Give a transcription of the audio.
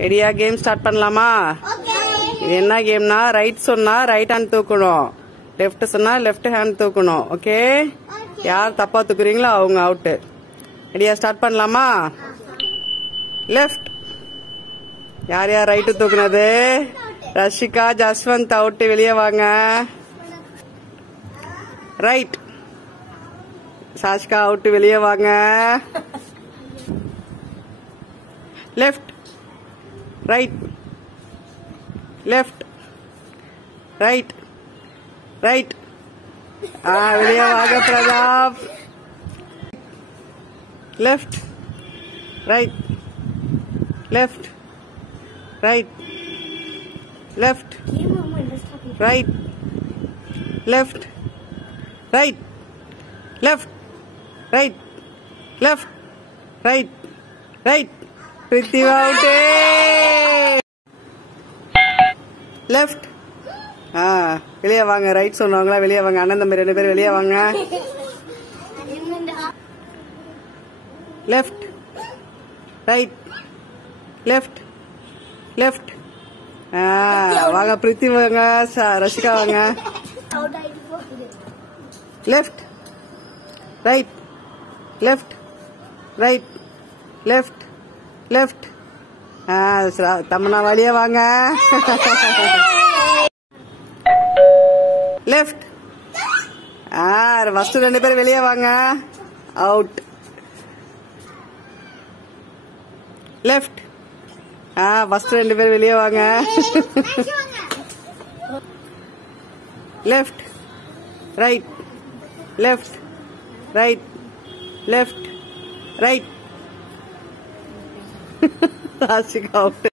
ரெடியா? Game start பண்ணலாமா? இது என்ன கேம்னா, ரைட் சொன்னா ரைட் ஹேண்ட் தூக்கணும், லெஃப்ட் சொன்னா லெஃப்ட் ஹேண்ட் தூக்கணும். ஓகே, யார் தப்பா தூக்குறீங்களோ அவங்க அவுட். ரெடியா? ஸ்டார்ட் பண்ணலாமா? லெஃப்ட். யார் யார் ரைட்டு தூக்குனது? ரஷிகா, ஜஸ்வந்த் அவுட், வெளியே வாங்க. ரைட். சாஷிகா அவுட், வெளியே வாங்க. Left. Right. Left. Right. Right. வெளியே வாங்க Pratap. Left. Right. Left. Right. Left. Right. Left. Right. Left. Right. Left. Right. Right. Prithiva out. Left. வெளியே வாங்க. ரைட் சொன்னவங்களா வெளியே வாங்க. அண்ணன் தம்பி 2 பேர் வெளியே வாங்க. லெஃப்ட். ரைட். லெஃப்ட். லெஃப்ட். வாங்க பிரித்தி வாங்க. ரஷிகா வாங்க. Left. Right. Left. Right. Left. Left. Tamannaah வெளியே வாங்க. லெஃப்ட். ஃபர்ஸ்ட் 2 பேர் வெளியே வாங்க. அவுட். லெஃப்ட். ஃபர்ஸ்ட் 2 பேர் வெளியே வாங்க. Left. Right. Left. Right. Left. Right. Rashika out.